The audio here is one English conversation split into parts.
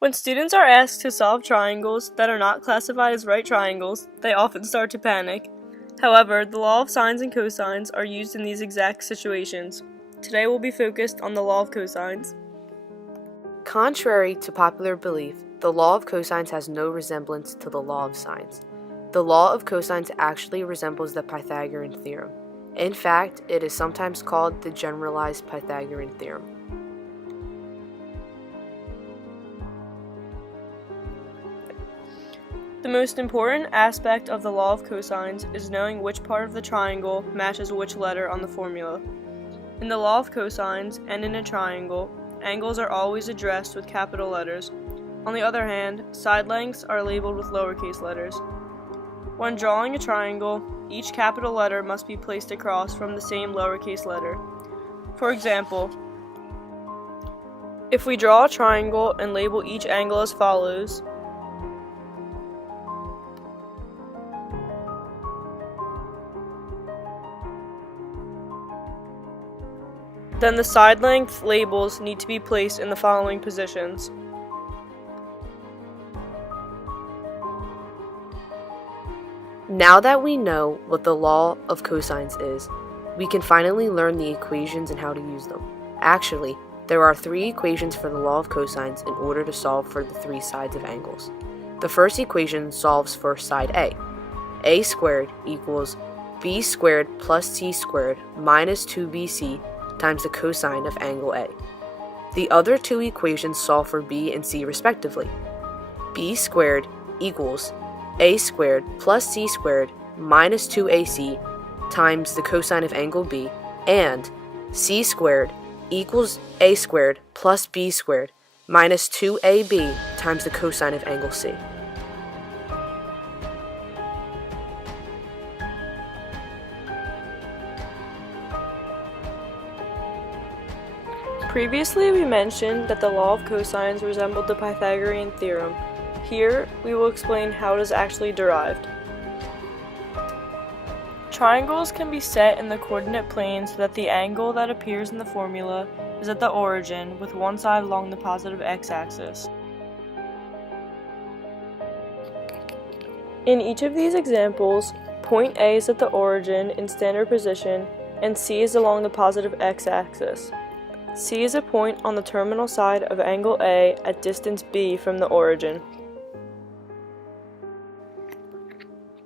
When students are asked to solve triangles that are not classified as right triangles, they often start to panic. However, the law of sines and cosines are used in these exact situations. Today we'll be focused on the law of cosines. Contrary to popular belief, the law of cosines has no resemblance to the law of sines. The law of cosines actually resembles the Pythagorean theorem. In fact, it is sometimes called the generalized Pythagorean theorem. The most important aspect of the law of cosines is knowing which part of the triangle matches which letter on the formula. In the law of cosines and in a triangle, angles are always addressed with capital letters. On the other hand, side lengths are labeled with lowercase letters. When drawing a triangle, each capital letter must be placed across from the same lowercase letter. For example, if we draw a triangle and label each angle as follows, then the side length labels need to be placed in the following positions. Now that we know what the law of cosines is, we can finally learn the equations and how to use them. Actually, there are 3 equations for the law of cosines in order to solve for the 3 sides of angles. The first equation solves for side A. A squared equals b squared plus c squared minus 2bc times the cosine of angle A. The other 2 equations solve for b and c respectively. B squared equals a squared plus c squared minus 2ac times the cosine of angle B, and c squared equals a squared plus b squared minus 2ab times the cosine of angle C. Previously we mentioned that the law of cosines resembled the Pythagorean theorem. Here, we will explain how it is actually derived. Triangles can be set in the coordinate plane so that the angle that appears in the formula is at the origin with one side along the positive x-axis. In each of these examples, point A is at the origin in standard position and C is along the positive x-axis. C is a point on the terminal side of angle A at distance B from the origin.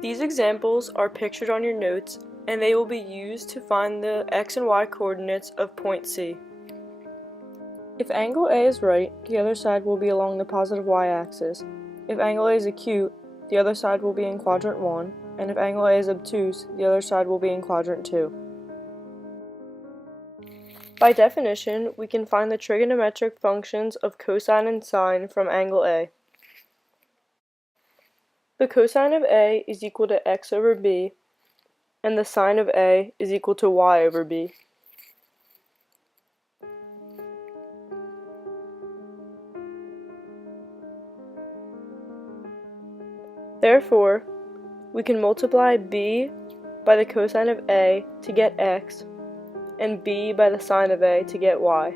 These examples are pictured on your notes, and they will be used to find the x and y coordinates of point C. If angle A is right, the other side will be along the positive y-axis. If angle A is acute, the other side will be in quadrant 1, and if angle A is obtuse, the other side will be in quadrant 2. By definition, we can find the trigonometric functions of cosine and sine from angle A. The cosine of A is equal to x over b, and the sine of A is equal to y over b. Therefore, we can multiply b by the cosine of A to get x, and b by the sine of A to get y.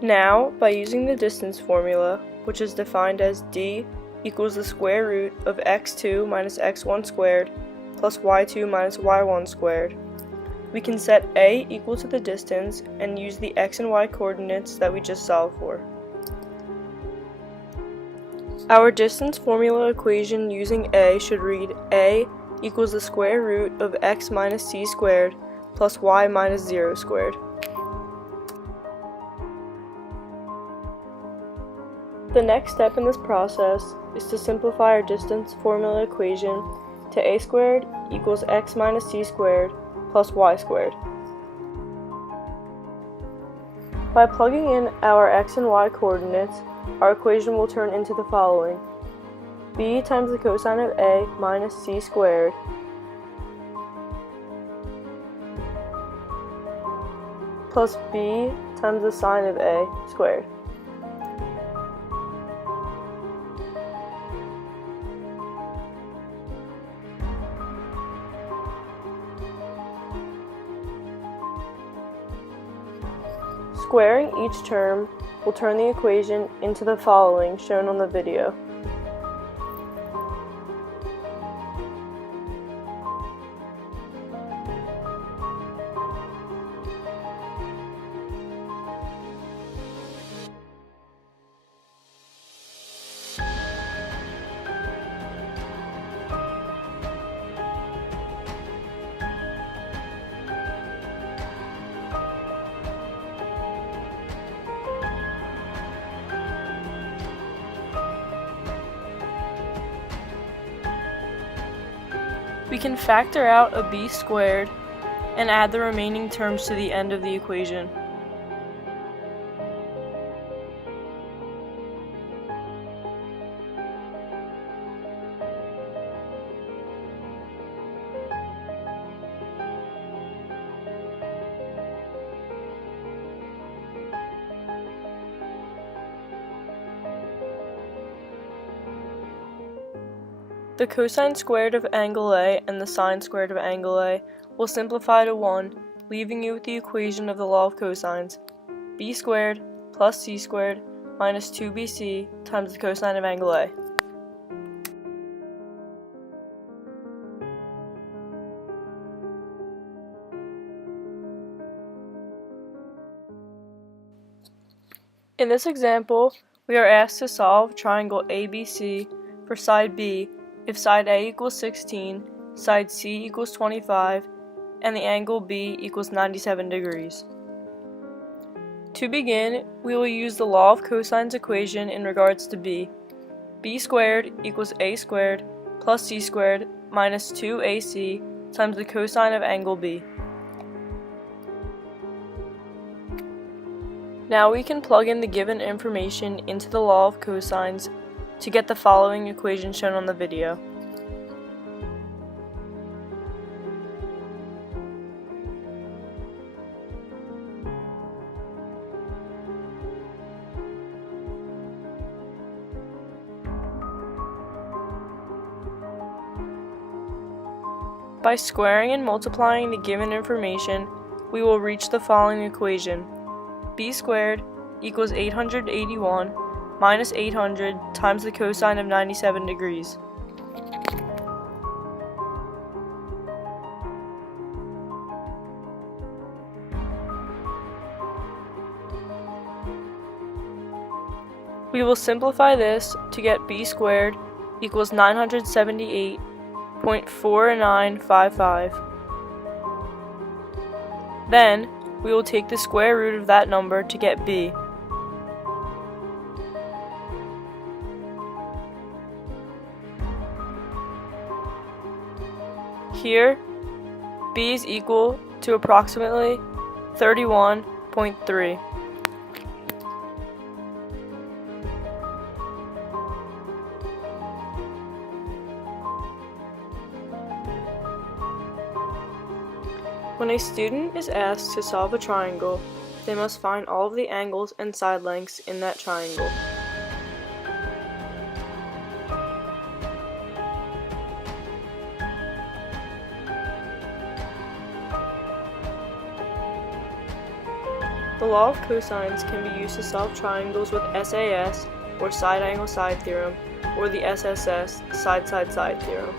Now, by using the distance formula, which is defined as d equals the square root of x2 minus x1 squared plus y2 minus y1 squared, we can set A equal to the distance and use the x and y coordinates that we just solved for. Our distance formula equation using A should read A equals the square root of x minus c squared plus y minus 0 squared. The next step in this process is to simplify our distance formula equation to a squared equals x minus c squared plus y squared. By plugging in our x and y coordinates, our equation will turn into the following: b times the cosine of a minus c squared plus b times the sine of a squared. Squaring each term will turn the equation into the following shown on the video. We can factor out a b squared and add the remaining terms to the end of the equation. The cosine squared of angle A and the sine squared of angle A will simplify to 1, leaving you with the equation of the law of cosines, b squared plus c squared minus 2bc times the cosine of angle A. In this example, we are asked to solve triangle ABC for side B if side A equals 16, side C equals 25, and the angle B equals 97 degrees. To begin, we will use the law of cosines equation in regards to B. B squared equals A squared plus C squared minus 2AC times the cosine of angle B. Now we can plug in the given information into the law of cosines to get the following equation shown on the video. By squaring and multiplying the given information, we will reach the following equation. B squared equals 881 minus 800 times the cosine of 97 degrees. We will simplify this to get b squared equals 978.4955. Then, we will take the square root of that number to get b. Here, b is equal to approximately 31.3. When a student is asked to solve a triangle, they must find all of the angles and side lengths in that triangle. The law of cosines can be used to solve triangles with SAS, or side-angle-side theorem, or the SSS, side-side-side theorem.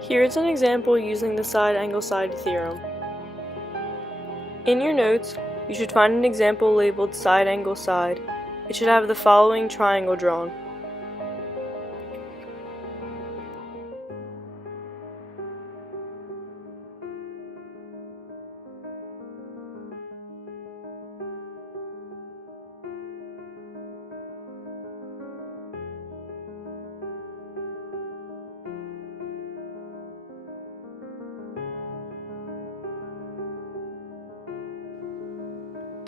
Here is an example using the side-angle-side theorem. In your notes, you should find an example labeled side-angle-side. It should have the following triangle drawn.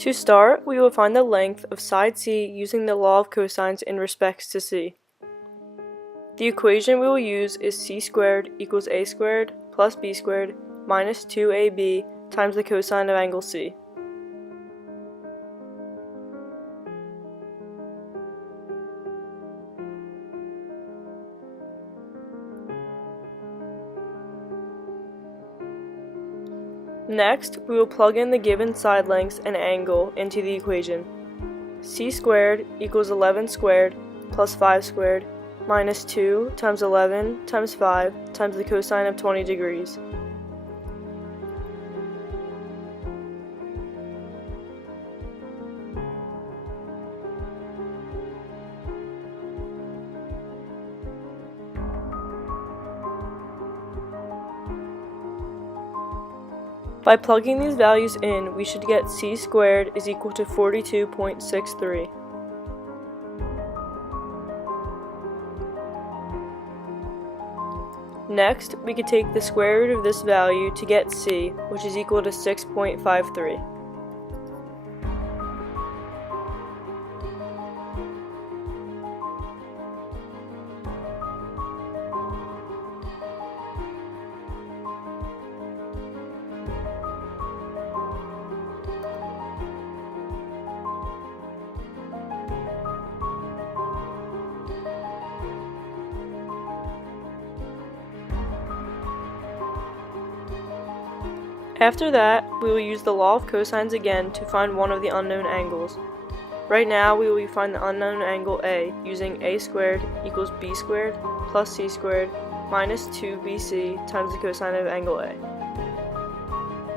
To start, we will find the length of side C using the law of cosines in respects to C. The equation we will use is c squared equals a squared plus b squared minus 2ab times the cosine of angle C. Next, we will plug in the given side lengths and angle into the equation. C squared equals 11 squared plus 5 squared minus 2 times 11 times 5 times the cosine of 20 degrees. By plugging these values in, we should get c squared is equal to 42.63. Next, we could take the square root of this value to get c, which is equal to 6.53. After that, we will use the law of cosines again to find one of the unknown angles. Right now, we will find the unknown angle A using a squared equals b squared plus c squared minus 2bc times the cosine of angle A.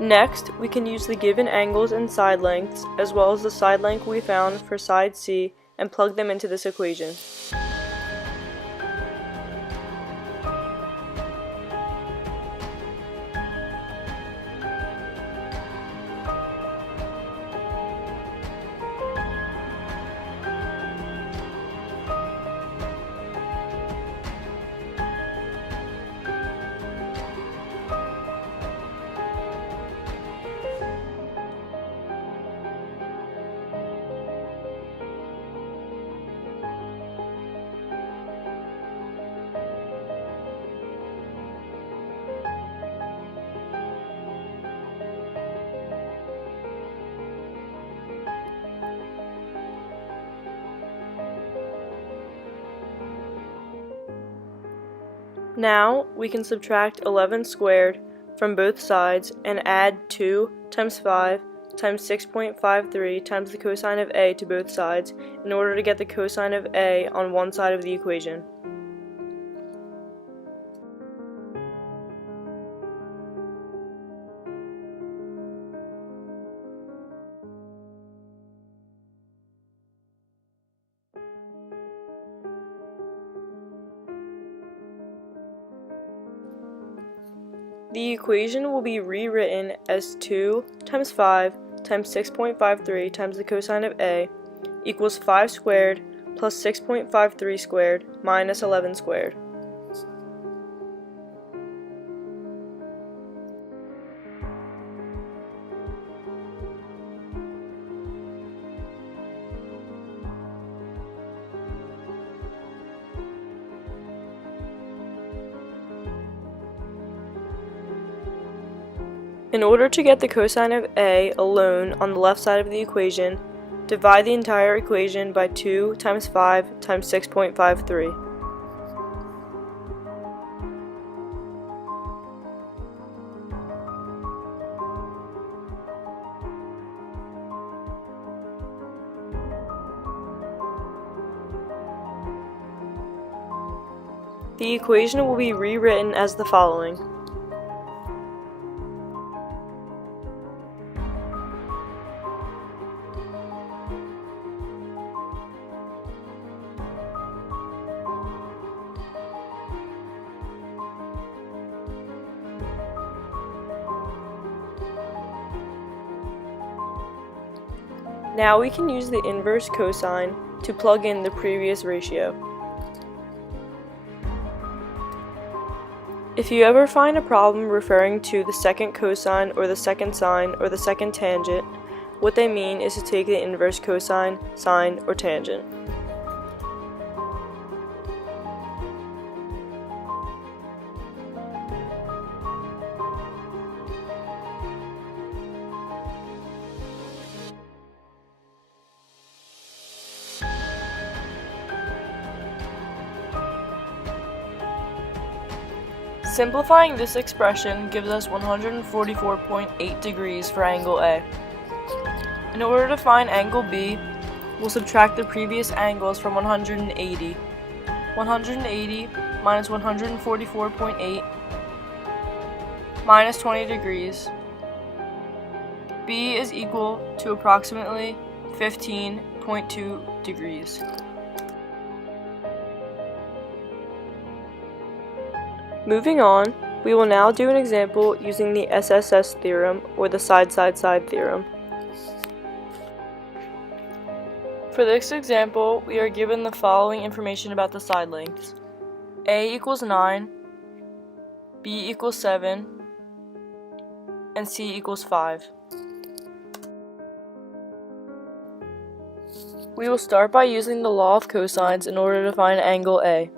Next, we can use the given angles and side lengths, as well as the side length we found for side C, and plug them into this equation. Now, we can subtract 11 squared from both sides and add 2 times 5 times 6.53 times the cosine of A to both sides in order to get the cosine of A on one side of the equation. The equation will be rewritten as 2 times 5 times 6.53 times the cosine of A equals 5 squared plus 6.53 squared minus 11 squared. In order to get the cosine of A alone on the left side of the equation, divide the entire equation by 2 times 5 times 6.53. The equation will be rewritten as the following. Now we can use the inverse cosine to plug in the previous ratio. If you ever find a problem referring to the second cosine or the second sine or the second tangent, what they mean is to take the inverse cosine, sine, or tangent. Simplifying this expression gives us 144.8 degrees for angle A. In order to find angle B, we'll subtract the previous angles from 180. 180 minus 144.8 minus 20 degrees. B is equal to approximately 15.2 degrees. Moving on, we will now do an example using the SSS theorem, or the side-side-side theorem. For this example, we are given the following information about the side lengths. A equals 9, B equals 7, and C equals 5. We will start by using the law of cosines in order to find angle A.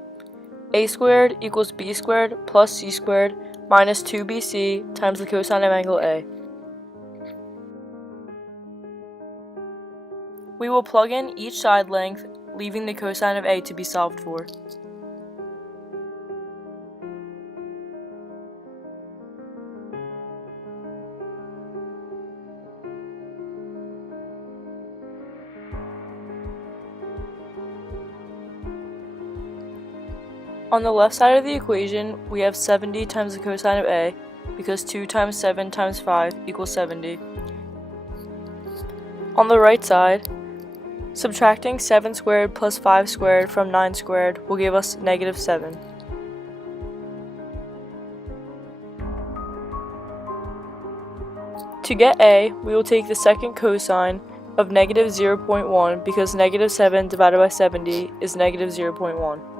A squared equals B squared plus C squared minus 2BC times the cosine of angle A. We will plug in each side length, leaving the cosine of A to be solved for. On the left side of the equation, we have 70 times the cosine of A, because 2 times 7 times 5 equals 70. On the right side, subtracting 7 squared plus 5 squared from 9 squared will give us negative 7. To get A, we will take the second cosine of negative 0.1 because negative 7 divided by 70 is negative 0.1.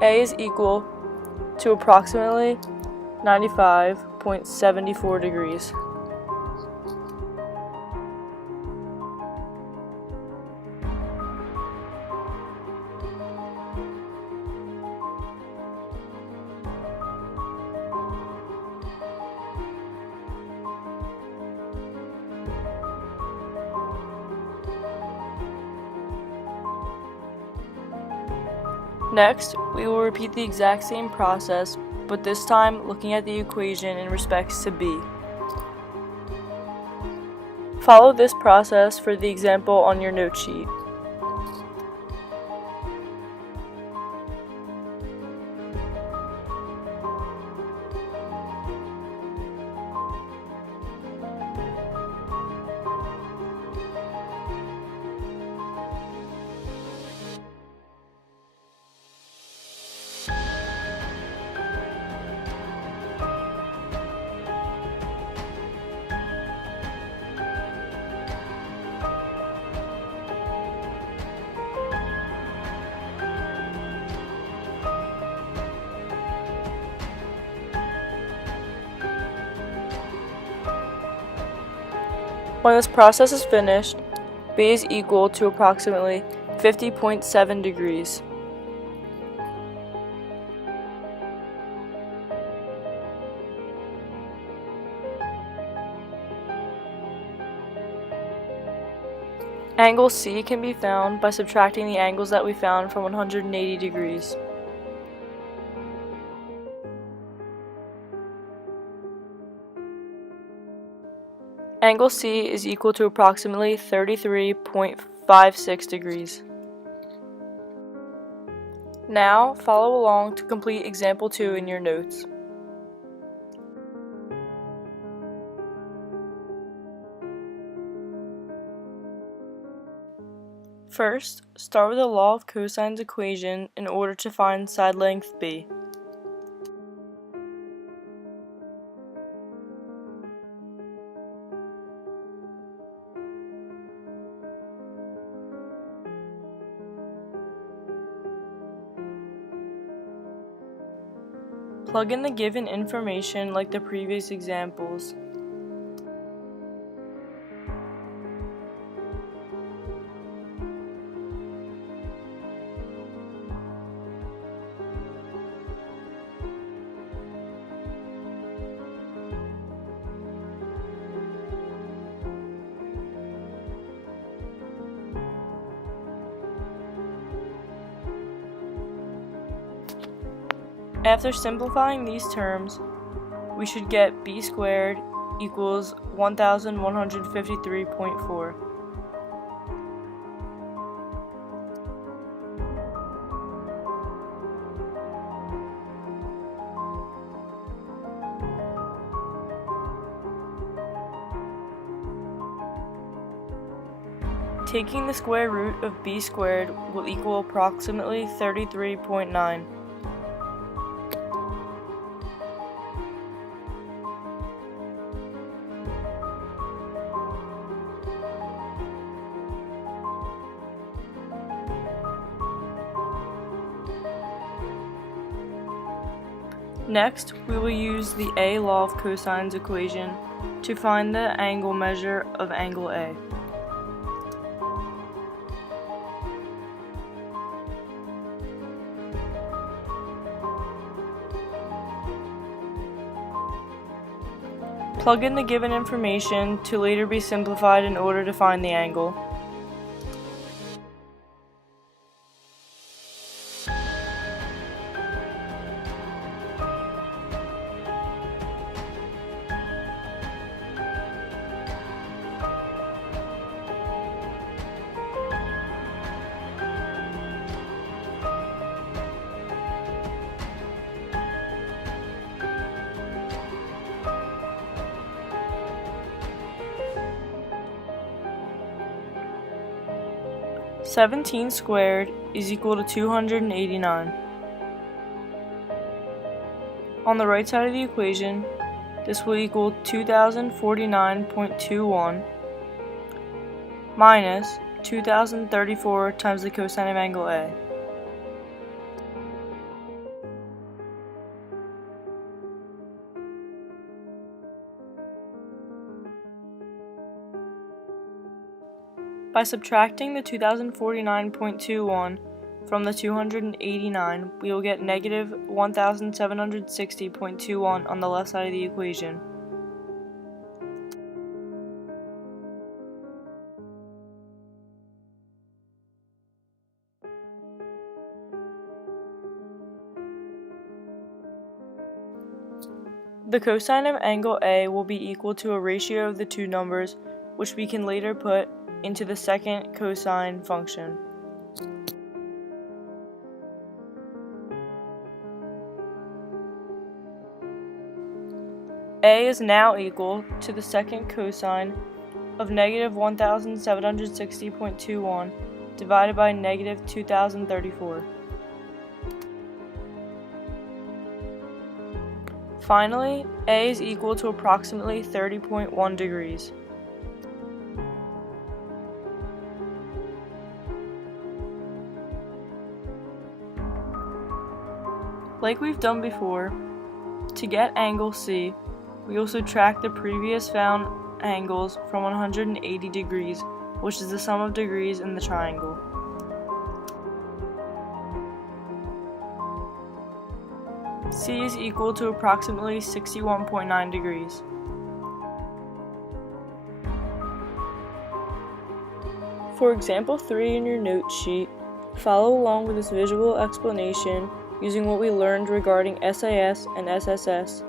A is equal to approximately 95.74 degrees. Next, we will repeat the exact same process, but this time looking at the equation in respects to B. Follow this process for the example on your note sheet. When this process is finished, B is equal to approximately 50.7 degrees. Angle C can be found by subtracting the angles that we found from 180 degrees. Angle C is equal to approximately 33.56 degrees. Now, follow along to complete example 2 in your notes. First, start with the law of cosines equation in order to find side length B. Plug in the given information like the previous examples. After simplifying these terms, we should get b squared equals 1153.4. Taking the square root of b squared will equal approximately 33.9. Next, we will use the A law of cosines equation to find the angle measure of angle A. Plug in the given information to later be simplified in order to find the angle. $17 squared is equal to 289. On the right side of the equation, this will equal 2049.21 minus 2034 times the cosine of angle A. By subtracting the 2049.21 from the 289, we will get negative 1760.21 on the left side of the equation. The cosine of angle A will be equal to a ratio of the two numbers, which we can later put into the second cosine function. A is now equal to the second cosine of negative 1760.21 divided by negative 2034. Finally, A is equal to approximately 30.1 degrees. Like we've done before, to get angle C, we will subtract the previous found angles from 180 degrees, which is the sum of degrees in the triangle. C is equal to approximately 61.9 degrees. For example 3 in your note sheet, follow along with this visual explanation using what we learned regarding SAS and SSS